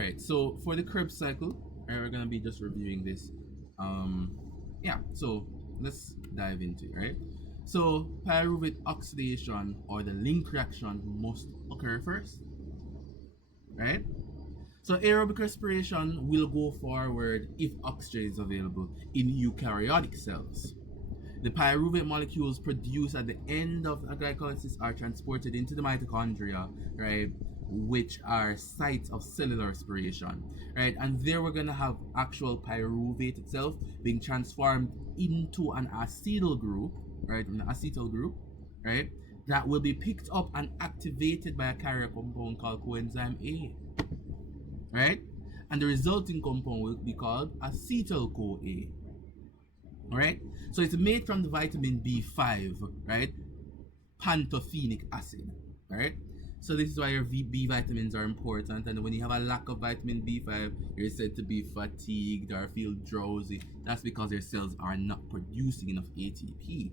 Alright, so for the Krebs cycle, we're gonna be just reviewing this. Yeah, so let's dive into it, right? So pyruvic oxidation or the link reaction must occur first, right? So aerobic respiration will go forward if oxygen is available in eukaryotic cells. The pyruvic molecules produced at the end of glycolysis are transported into the mitochondria, right, which are sites of cellular respiration, right? And there we're gonna have actual pyruvate itself being transformed into an acetyl group, right? An acetyl group, right? That will be picked up and activated by a carrier compound called coenzyme A, right? And the resulting compound will be called acetyl-CoA. Alright, so it's made from the vitamin B5, right? Pantothenic acid, right? So this is why your B vitamins are important, and when you have a lack of vitamin B5, you're said to be fatigued or feel drowsy. That's because your cells are not producing enough ATP,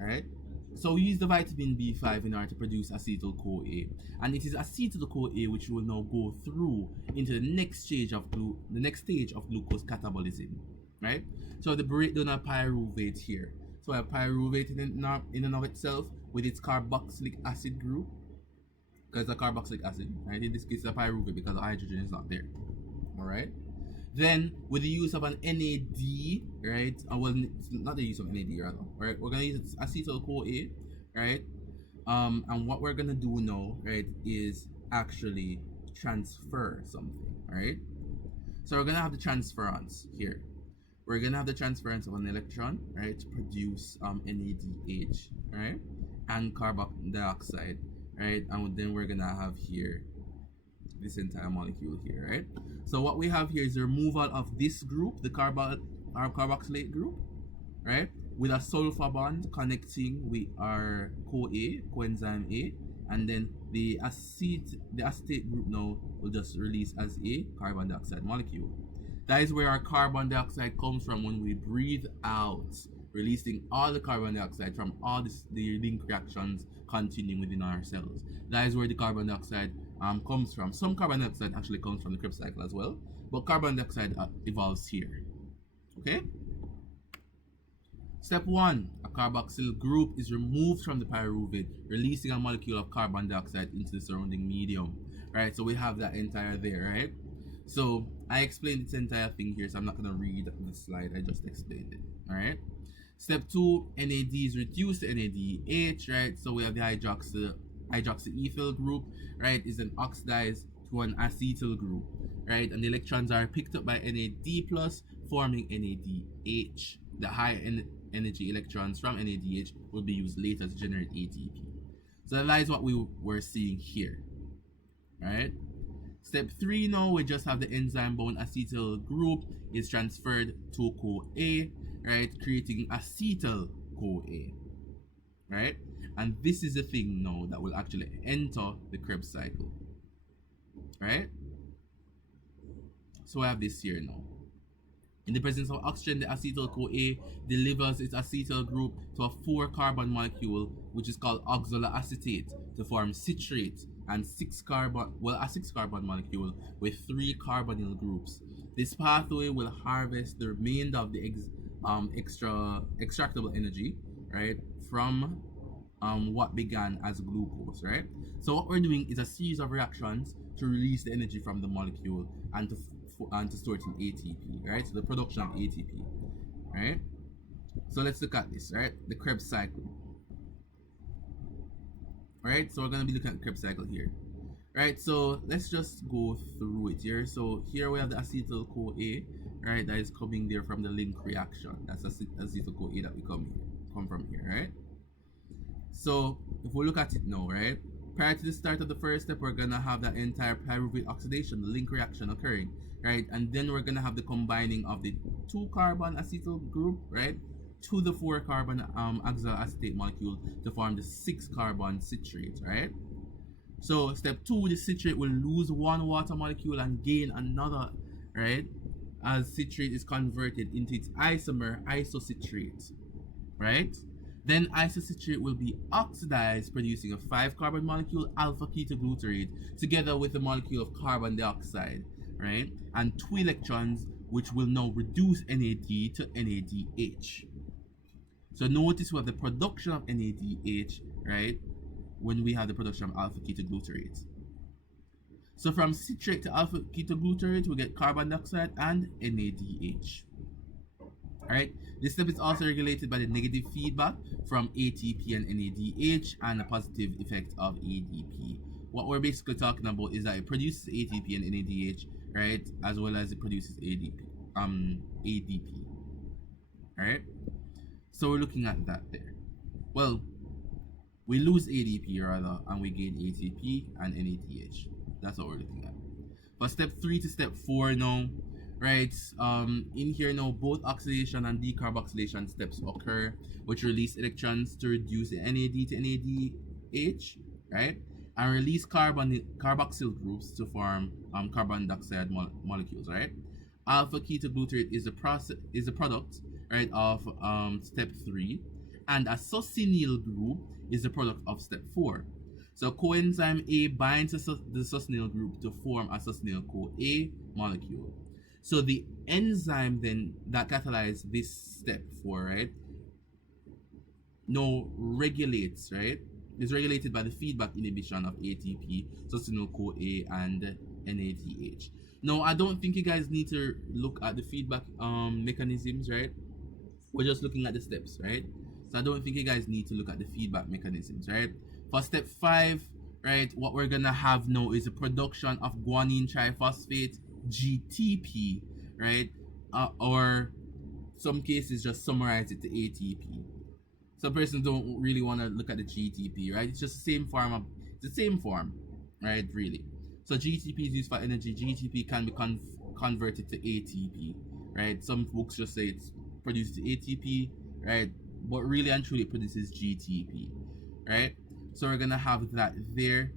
alright? So we use the vitamin B5 in order to produce acetyl-CoA, and it is acetyl-CoA which will now go through into the next stage of glucose catabolism, right? So the breakdown of pyruvate here. So I have pyruvate in and of itself with its carboxylic acid group, because it's a carboxylic acid, right? In this case, it's a pyruvate because the hydrogen is not there. All right. Then with the use of an NAD, right? Well, it's not the use of NAD rather. Right? We're gonna use acetyl-CoA, right? And what we're gonna do now, right, is actually transfer something, right? So we're gonna have the transference here. We're gonna have the transference of an electron, right, to produce NADH, right, and carbon dioxide, right, and then we're gonna have here this entire molecule here, right. So what we have here is the removal of this group, the carboxylate group, right, with a sulfur bond connecting with our CoA, coenzyme A, and then the acetate group now will just release as a carbon dioxide molecule. That is where our carbon dioxide comes from when we breathe out, releasing all the carbon dioxide from all the link reactions continuing within our cells. That is where the carbon dioxide comes from. Some carbon dioxide actually comes from the Krebs cycle as well, but carbon dioxide evolves here. Okay? Step 1, a carboxyl group is removed from the pyruvate, releasing a molecule of carbon dioxide into the surrounding medium. Right, so we have that entire there, right? So I explained this entire thing here, so I'm not going to read the slide, I just explained it. Alright. Step 2, NAD is reduced to NADH, right? So we have the hydroxyethyl group, right, is then oxidized to an acetyl group, right? And the electrons are picked up by NAD plus, forming NADH. The high energy electrons from NADH will be used later to generate ATP. So that is what we were seeing here. Alright. Step 3 now, we just have the enzyme bound acetyl group is transferred to CoA, right, creating acetyl-CoA, right? And this is the thing now that will actually enter the Krebs cycle, right? So I have this here now. In the presence of oxygen, the acetyl-CoA delivers its acetyl group to a 4-carbon molecule, which is called oxaloacetate, to form citrate and a 6-carbon molecule with 3 carbonyl groups. This pathway will harvest the remainder of the extractable energy, right, from what began as glucose, right? So what we're doing is a series of reactions to release the energy from the molecule and to store it in ATP, right? So the production of ATP, right? So let's look at this, right? The Krebs cycle. Right, so we're going to be looking at the Krebs cycle here. Right, so let's just go through it here. So here we have the acetyl-CoA, right, that is coming there from the link reaction. That's acetyl-CoA that we come from here, right? So if we look at it now, right, prior to the start of the first step, we're going to have that entire pyruvate oxidation, the link reaction occurring, right? And then we're going to have the combining of the 2-carbon acetyl group, right, to the 4-carbon oxaloacetate molecule to form the 6-carbon citrate, right? So step 2, the citrate will lose 1 water molecule and gain another, right, as citrate is converted into its isomer isocitrate, right? Then isocitrate will be oxidized, producing a 5-carbon molecule alpha ketoglutarate together with a molecule of carbon dioxide. right? And 2 electrons, which will now reduce NAD to NADH. So notice we have the production of NADH, right? When we have the production of alpha ketoglutarate. So from citrate to alpha ketoglutarate, we get carbon dioxide and NADH. Alright, this step is also regulated by the negative feedback from ATP and NADH and the positive effect of ADP. What we're basically talking about is that it produces ATP and NADH, right, as well as it produces ADP. Alright, so we're looking at that there. Well, we lose ADP rather, and we gain ATP and NADH. That's what we're looking at. For step 3 to step 4 now, right, in here now both oxidation and decarboxylation steps occur, which release electrons to reduce the NAD to NADH, right, and release carboxyl groups to form carbon dioxide molecules, right. Alpha ketoglutarate is a product, right, of step 3, and a succinyl group is the product of step 4. So coenzyme A binds the succinyl group to form a succinyl-CoA molecule. So the enzyme then that catalyzes this step 4, right, now regulates, right, is regulated by the feedback inhibition of ATP, succinyl-CoA, and NADH. Now, I don't think you guys need to look at the feedback mechanisms, right? We're just looking at the steps, right? So I don't think you guys need to look at the feedback mechanisms, right? For step 5, right, what we're gonna have now is a production of guanine triphosphate, GTP, right? Or some cases just summarize it to ATP. Some persons don't really want to look at the GTP, right? It's just the same form, right? Really. So GTP is used for energy. GTP can be converted to ATP, right? Some books just say it's produced ATP, right? But really and truly it produces GTP, right? So we're gonna have that there,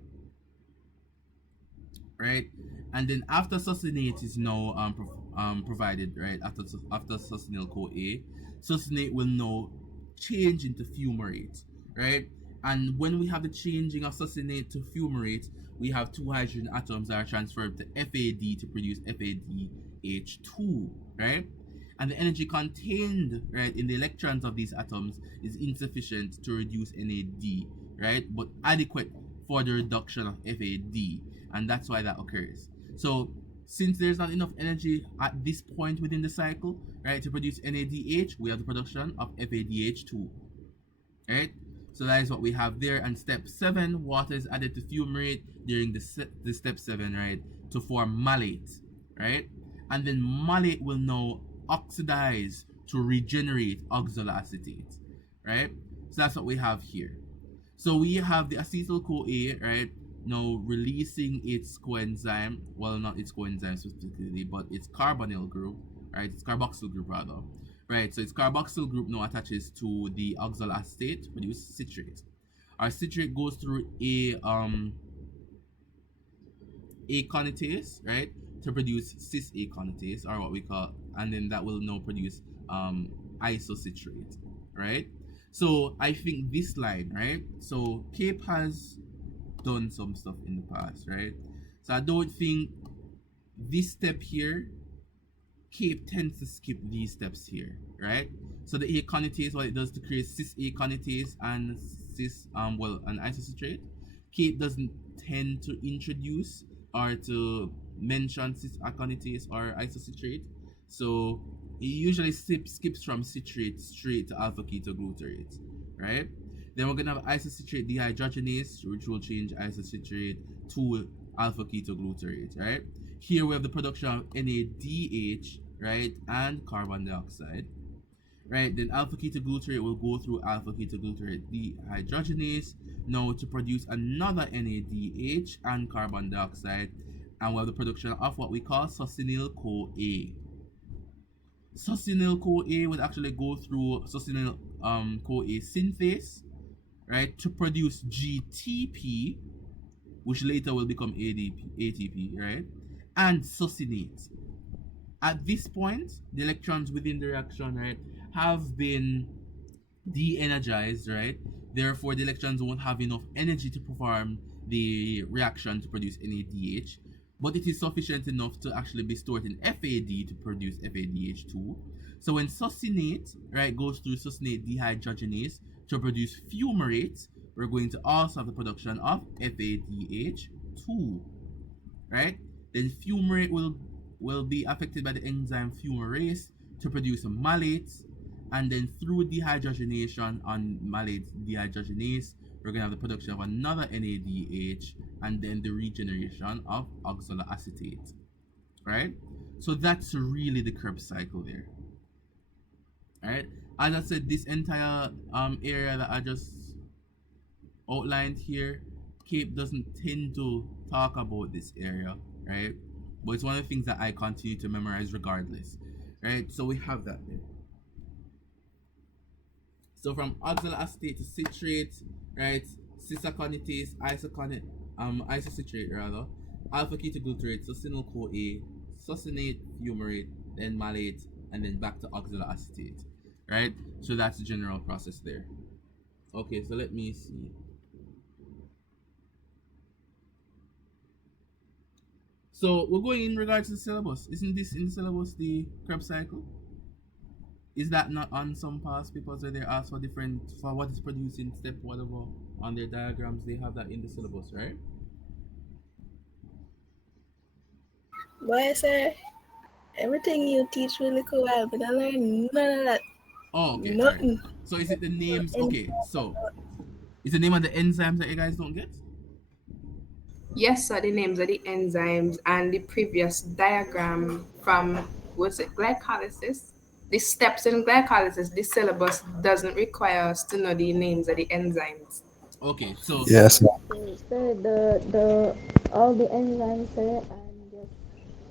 right? And then after succinate is now provided, right? After succinyl-CoA, succinate will now change into fumarate, right? And when we have the changing of succinate to fumarate, we have 2 hydrogen atoms that are transferred to FAD to produce FADH2, right? And the energy contained, right, in the electrons of these atoms is insufficient to reduce NAD, right, but adequate for the reduction of FAD, and that's why that occurs. So since there's not enough energy at this point within the cycle, right, to produce NADH, we have the production of FADH2, right? So that is what we have there. And step 7, water is added to fumarate during the step 7, right, to form malate, right? And then malate will now oxidize to regenerate oxaloacetate, right? So that's what we have here. So we have the acetyl-CoA, right, now releasing its coenzyme, well, not its coenzyme specifically, but its carbonyl group, right, its carboxyl group rather, right? So its carboxyl group now attaches to the oxaloacetate to produce citrate. Our citrate goes through a aconitase, right, to produce cis-aconitase, or what we call, and then that will now produce isocitrate, right? So I think this line, right, so Cape has done some stuff in the past, right? So I don't think this step here, Cape tends to skip these steps here, right? So the aconitase, what it does to create cis-aconitase and an isocitrate, Cape doesn't tend to introduce or to mention cis-aconitase or isocitrate. So it usually skips from citrate straight to alpha ketoglutarate, right? Then we're gonna have isocitrate dehydrogenase, which will change isocitrate to alpha ketoglutarate, right? Here we have the production of NADH, right, and carbon dioxide, right? Then alpha ketoglutarate will go through alpha ketoglutarate dehydrogenase now to produce another NADH and carbon dioxide, and we have the production of what we call succinyl-CoA. Succinyl-CoA would actually go through succinyl-CoA synthase, right, to produce GTP, which later will become ATP, right, and succinate. At this point, the electrons within the reaction, right, have been de-energized, right? Therefore, the electrons won't have enough energy to perform the reaction to produce NADH, but it is sufficient enough to actually be stored in FAD to produce FADH2. So when succinate, right, goes through succinate dehydrogenase to produce fumarate, we're going to also have the production of FADH2, right? Then fumarate will be affected by the enzyme fumarase to produce malate, and then through dehydrogenation on malate dehydrogenase, we're going to have the production of another NADH, and then the regeneration of oxaloacetate, right? So that's really the Krebs cycle there, right? As I said, this entire area that I just outlined here, Cape doesn't tend to talk about this area, right? But it's one of the things that I continue to memorize regardless, right? So we have that there. So from oxaloacetate to citrate, right? Cisaconitase, isocitrate rather, alpha ketoglutarate, succinyl CoA, succinate, fumarate, then malate, and then back to oxaloacetate, right? So that's the general process there. Okay, so let me see. So we're going in regards to the syllabus. Isn't this in the syllabus, the Krebs cycle? Is that not on some past papers where they ask for different, for what is produced in step whatever on their diagrams? They have that in the syllabus, right? Boy, sir, everything you teach really cool, but I learned none of that. Oh, okay. Nothing. Right. So is it the names? Okay, so is the name of the enzymes that you guys don't get? Yes, sir, the names of the enzymes and the previous diagram from, what's it, glycolysis? The steps in glycolysis, the syllabus doesn't require us to know the names of the enzymes. Okay, so Yes. So the all the enzymes, sir, and just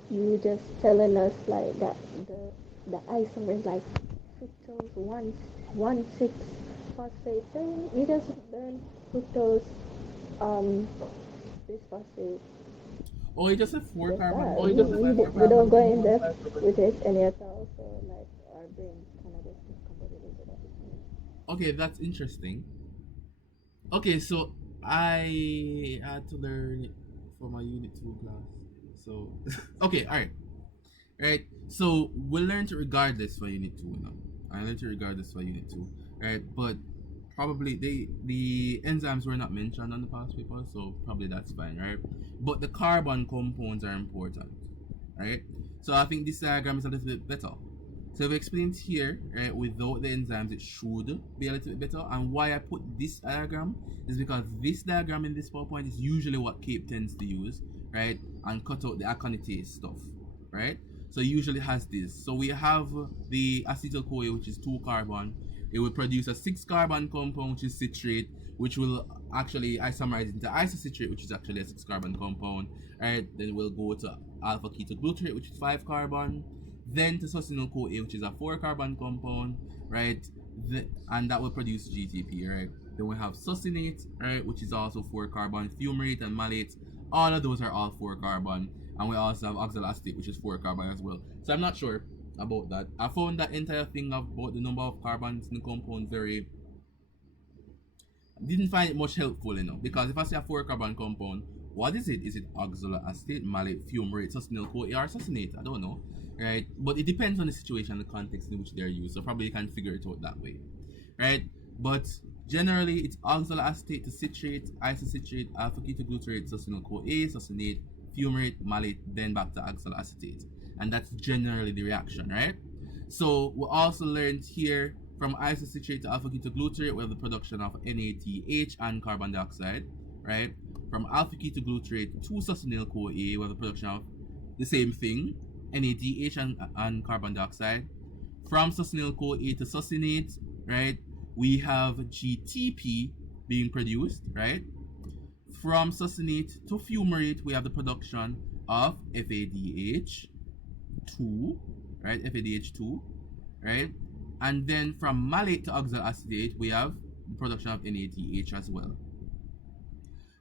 you just telling us like that the isomers like fructose one six phosphate. So you just learn fructose this phosphate. oh, you just have four Just carbon. that. Oh, you just have four We don't carbon go in compounds. depth with it any at all. So like our brain kind of just discombobulated with that. Okay, that's interesting. Okay, so I had to learn it for my Unit 2 class. So, okay, alright. Right, so we'll learn to regardless for Unit 2 now. I learned to regardless for Unit 2. Right, but probably the enzymes were not mentioned on the past paper, so probably that's fine, right? But the carbon compounds are important, right? So I think this diagram is a little bit better. So I've explained here, right, without the enzymes, it should be a little bit better. And why I put this diagram is because this diagram in this PowerPoint is usually what Cape tends to use, right? And cut out the aconitase stuff, right? So it usually has this. So we have the acetyl-CoA, which is 2 carbon. It will produce a 6 carbon compound, which is citrate, which will actually isomerize into isocitrate, which is actually a 6 carbon compound. Right? Then we'll go to alpha ketoglutarate, which is 5 carbon. Then to succinyl CoA, which is a 4 carbon compound, right? And that will produce GTP, right? Then we have succinate, right, which is also 4 carbon, fumarate and malate. All of those are all 4 carbon. And we also have oxaloacetate, which is 4 carbon as well. So I'm not sure about that. I found that entire thing about the number of carbons in the compound very... didn't find it much helpful, because if I say a 4 carbon compound, what is it? Is it oxaloacetate, malate, fumarate, succinyl CoA, or succinate? I don't know, right? But it depends on the situation and the context in which they're used, so probably you can figure it out that way, right? But generally, it's oxaloacetate to citrate, isocitrate, alpha ketoglutarate, succinyl CoA, succinate, fumarate, malate, then back to oxaloacetate. And that's generally the reaction, right? So we also learned here from isocitrate to alpha ketoglutarate, we have the production of NADH and carbon dioxide, right? From alpha ketoglutarate to succinyl CoA, we have the production of the same thing, NADH and carbon dioxide. From succinyl CoA to succinate, right, we have GTP being produced, right? From succinate to fumarate, we have the production of FADH2, right? FADH2, right? And then from malate to oxaloacetate, we have the production of NADH as well.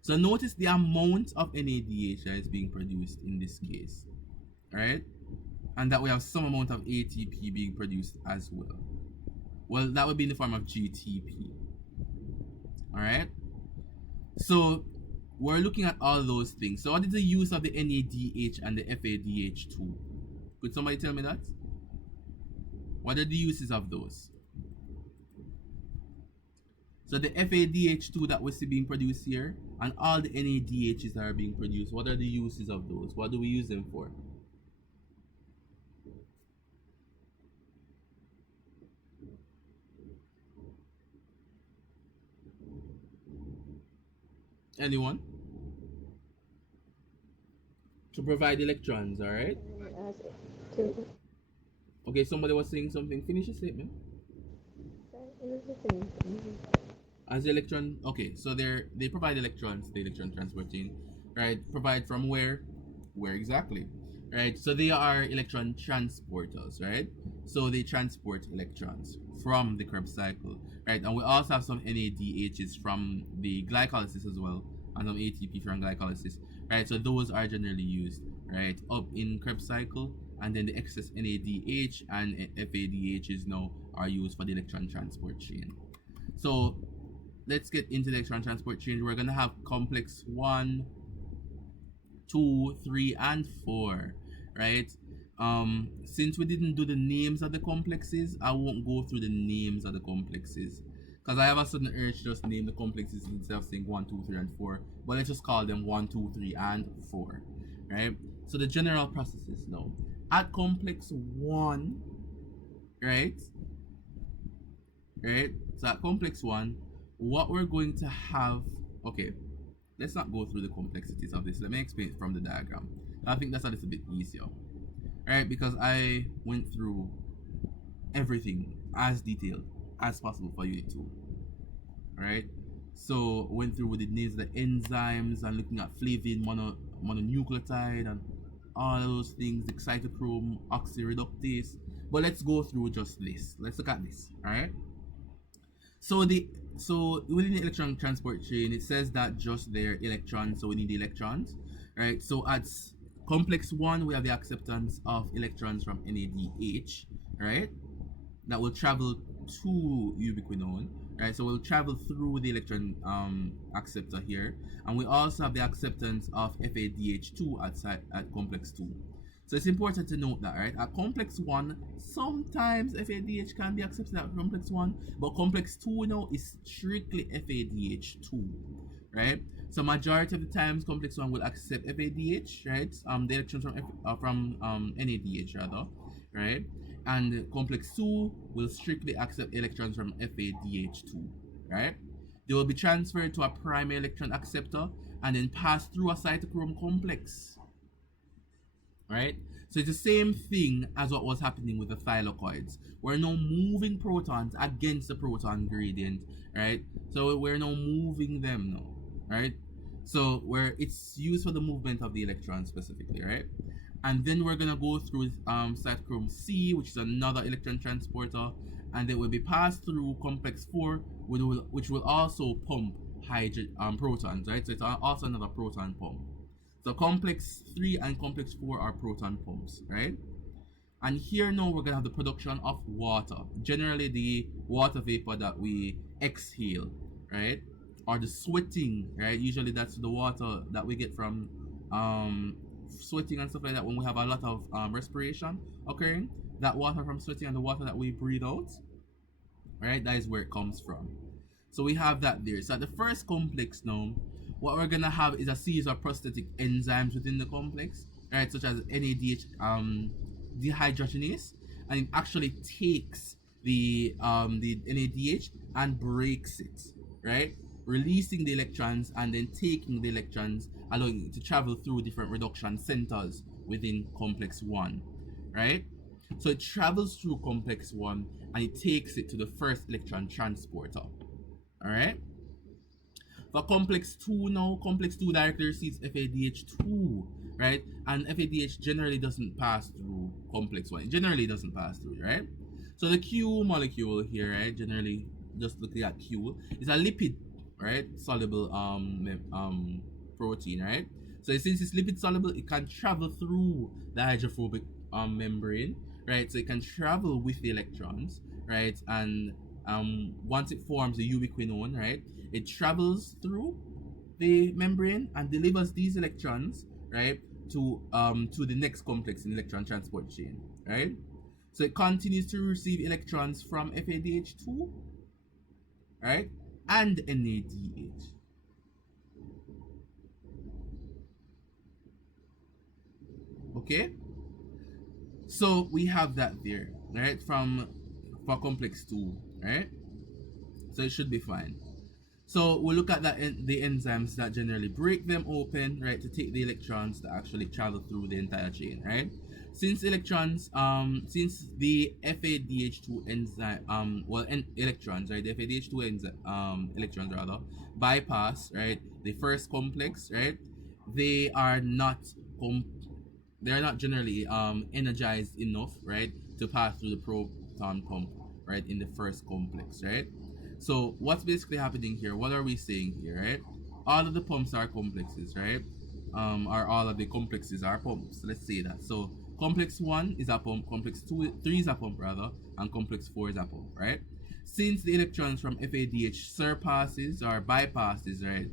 So notice the amount of NADH that is being produced in this case, right? And that we have some amount of ATP being produced as well. Well, that would be in the form of GTP. Alright? So we're looking at all those things. So what is the use of the NADH and the FADH2? Could somebody tell me that? What are the uses of those? So the FADH2 that we see being produced here and all the NADHs that are being produced, what are the uses of those? What do we use them for? Anyone? To provide electrons, alright? As to Okay, somebody was saying something. Finish your statement. As the electron, okay, so they provide electrons, the electron transport chain, right? Provide from where? Where exactly? Right? So they are electron transporters, right? So they transport electrons from the Krebs cycle, right? And we also have some NADHs from the glycolysis as well, and some ATP from glycolysis, right? So those are generally used, right, up in Krebs cycle, and then the excess NADH and FADHs now are used for the electron transport chain. So let's get into the electron transport chain. We're gonna have complex 1, 2, 3, and 4, right? Since we didn't do the names of the complexes, I won't go through the names of the complexes because I have a sudden urge to just name the complexes instead of saying 1, 2, 3, and 4. But let's just call them 1, 2, 3, and 4, right? So the general processes now. At complex 1, right? Right? So at complex 1, what we're going to have, okay, let's not go through the complexities of this. Let me explain it from the diagram. I think that's a little bit easier, right? Because I went through everything as detailed as possible for unit 2, right? So went through with the names of the enzymes and looking at flavin, mononucleotide, and all those things, the cytochrome oxyreductase. But let's go through just this. Let's look at this, all right? So within the electron transport chain, it says that just there electrons, so we need the electrons, right? So at complex 1, we have the acceptance of electrons from NADH, right? That will travel to ubiquinone, right? So we'll travel through the electron acceptor here, and we also have the acceptance of FADH2 at complex 2. So it's important to note that, right? At complex 1, sometimes FADH can be accepted at complex 1, but complex 2 now is strictly FADH2, right? So majority of the times, complex 1 will accept FADH, right? The electrons from NADH rather, right? And complex 2 will strictly accept electrons from FADH2, right? They will be transferred to a primary electron acceptor and then pass through a cytochrome complex, right? So it's the same thing as what was happening with the thylakoids. We're now moving protons against the proton gradient, right? So we're now moving them now, right? So it's used for the movement of the electrons specifically, right? And then we're gonna go through cytochrome C, which is another electron transporter, and then will be passed through complex 4, which will also pump protons, right? So it's also another proton pump. So complex 3 and complex 4 are proton pumps, right? And here now we're gonna have the production of water. Generally the water vapor that we exhale, right? Or the sweating, right? Usually that's the water that we get from sweating and stuff like that when we have a lot of respiration occurring. That water from sweating and the water that we breathe out, right? That is where it comes from. So we have that there. So at the first complex now, what we're gonna have is a series of prosthetic enzymes within the complex, right, such as NADH dehydrogenase, and it actually takes the NADH and breaks it, right, releasing the electrons and then taking the electrons, allowing it to travel through different reduction centers within complex 1, right? So it travels through complex 1 and it takes it to the first electron transporter, all right? For complex 2 now, complex 2 directly receives FADH2, right? And FADH generally doesn't pass through complex 1. It generally doesn't pass through, right? So the Q molecule here, right, generally just looking at Q, is a lipid, right, soluble protein, right? So since it's lipid soluble, it can travel through the hydrophobic membrane, right? So it can travel with the electrons, right? And once it forms a ubiquinone, right, it travels through the membrane and delivers these electrons, right, to the next complex in electron transport chain, right? So it continues to receive electrons from FADH2, right, and NADH. Okay, so we have that there, right, for complex 2, right? So it should be fine. So we'll look at the enzymes that generally break them open, right, to take the electrons that actually travel through the entire chain, right? Since the FADH2 enzyme, electrons, right, the FADH2 electrons rather, bypass, right, the first complex, right, they are not generally energized enough, right, to pass through the proton pump, right, in the first complex, right? So what's basically happening here? What are we saying here, right? All of the pumps are complexes, right? Or all of the complexes are pumps. Let's say that. So complex 1 is a pump, complex 3 is a pump rather, and complex 4 is a pump, right? Since the electrons from FADH surpasses or bypasses, right,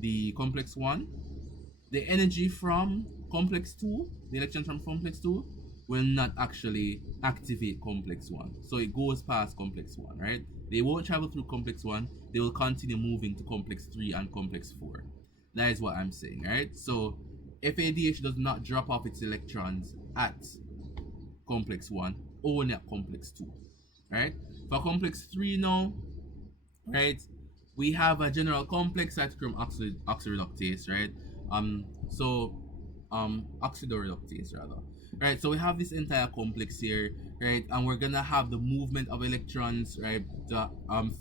the complex 1, the energy from complex 2, the electrons from complex 2, will not actually activate complex 1. So it goes past complex 1, right? They won't travel through complex 1, they will continue moving to complex 3 and complex 4. That is what I'm saying, right? So FADH does not drop off its electrons at complex 1, only at complex 2, right? For complex 3 now, right, we have a general complex cytochrome oxyreductase, right? Oxidoreductase rather. Right, so we have this entire complex here, right, and we're gonna have the movement of electrons, right,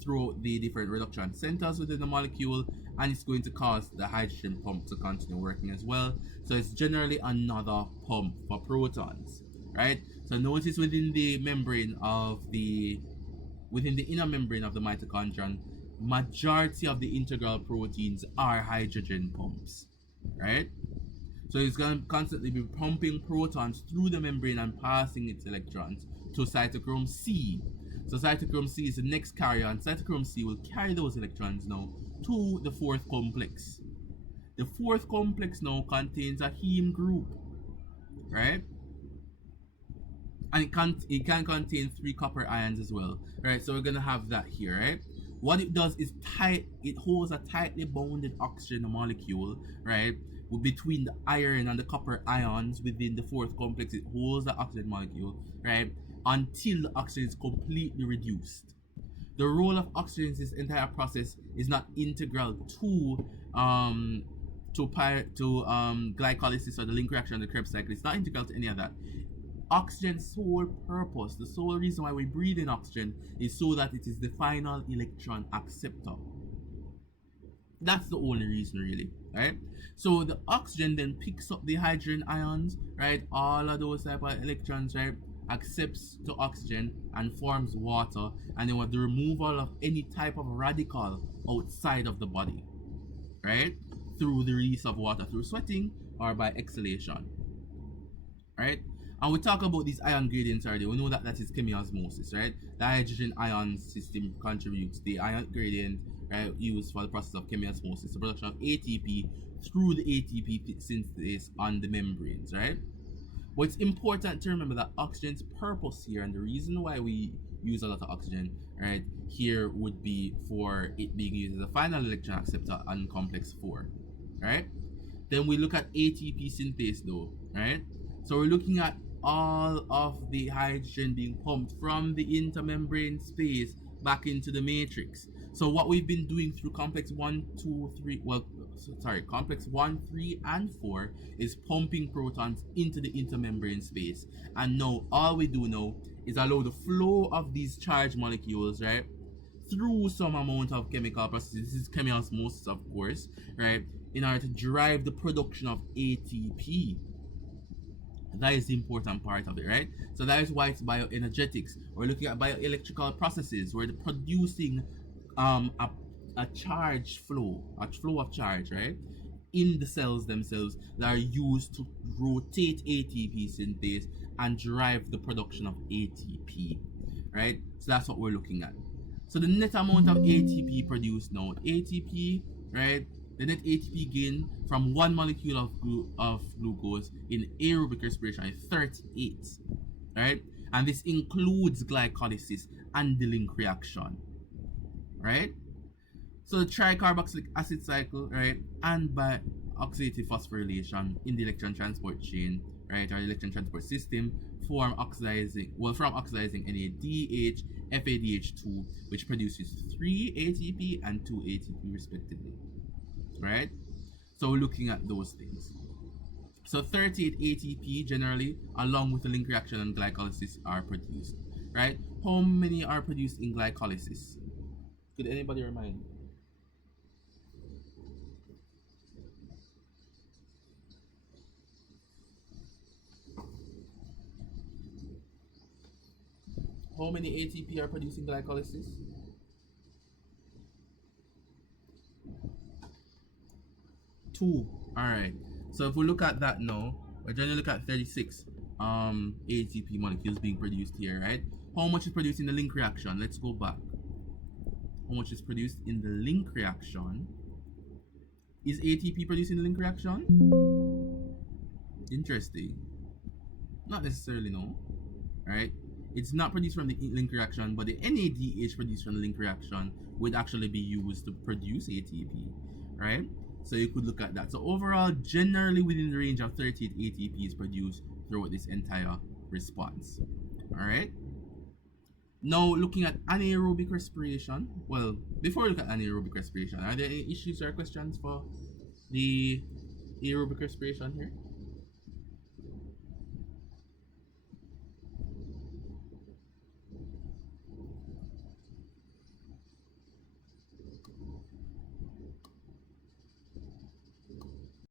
through the different reduction centers within the molecule, and it's going to cause the hydrogen pump to continue working as well. So it's generally another pump for protons, right? So notice within the inner membrane of the mitochondrion, majority of the integral proteins are hydrogen pumps, right? So it's going to constantly be pumping protons through the membrane and passing its electrons to cytochrome C. So cytochrome C is the next carrier, and cytochrome C will carry those electrons now to the fourth complex. The fourth complex now contains a heme group, right? And it can contain 3 copper ions as well, right? So we're gonna have that here, right? What it does is it holds a tightly bounded oxygen molecule, right, between the iron and the copper ions within the fourth complex. It holds the oxygen molecule, right, until the oxygen is completely reduced. The role of oxygen in this entire process is not integral to glycolysis or the link reaction on the Krebs cycle. It's not integral to any of that. Oxygen's sole purpose, the sole reason why we breathe in oxygen, is so that it is the final electron acceptor. That's the only reason, really, right? So the oxygen then picks up the hydrogen ions, right? All of those type of electrons, right? Accepts to oxygen and forms water, and then with the removal of any type of radical outside of the body, right? Through the release of water, through sweating or by exhalation, right? And we talk about these ion gradients already. We know that that is chemiosmosis, right? The hydrogen ion system contributes the ion gradient, right, used for the process of chemiosmosis, the production of ATP through the ATP synthase on the membranes, right? But it's important to remember that oxygen's purpose here, and the reason why we use a lot of oxygen, right, here would be for it being used as a final electron acceptor on complex 4, right? Then we look at ATP synthase though, right? So we're looking at all of the hydrogen being pumped from the intermembrane space back into the matrix. So what we've been doing through complex 1, 3 and 4 is pumping protons into the intermembrane space. And now all we do now is allow the flow of these charged molecules, right, through some amount of chemical processes. This is chemiosmosis, of course, right, in order to drive the production of ATP. That is the important part of it, right? So that is why it's bioenergetics. We're looking at bioelectrical processes where they're producing a charge flow, a flow of charge, right, in the cells themselves that are used to rotate ATP synthase and drive the production of ATP, right? So that's what we're looking at. So the net amount of ATP produced now, ATP right? The net ATP gain from one molecule of glucose in aerobic respiration is 38, right? And this includes glycolysis and the link reaction, right? So the tricarboxylic acid cycle, right, and by oxidative phosphorylation in the electron transport chain, right, or electron transport system, from oxidizing NADH, FADH2, which produces 3 ATP and 2 ATP respectively, right? So we're looking at those things. So 38 ATP generally, along with the link reaction and glycolysis, are produced, right? How many are produced in glycolysis? Could anybody remind me? How many ATP are produced in glycolysis? 2. Alright. So if we look at that now, we're going to look at 36 ATP molecules being produced here, right? How much is produced in the link reaction? Let's go back. How much is produced in the link reaction? Is ATP produced in the link reaction? Interesting. Not necessarily, no. Alright? It's not produced from the link reaction, but the NADH produced from the link reaction would actually be used to produce ATP, right? So you could look at that. So overall, generally within the range of 38 ATP is produced throughout this entire response, all right? Now looking at anaerobic respiration. Well, before we look at anaerobic respiration, are there any issues or questions for the aerobic respiration here?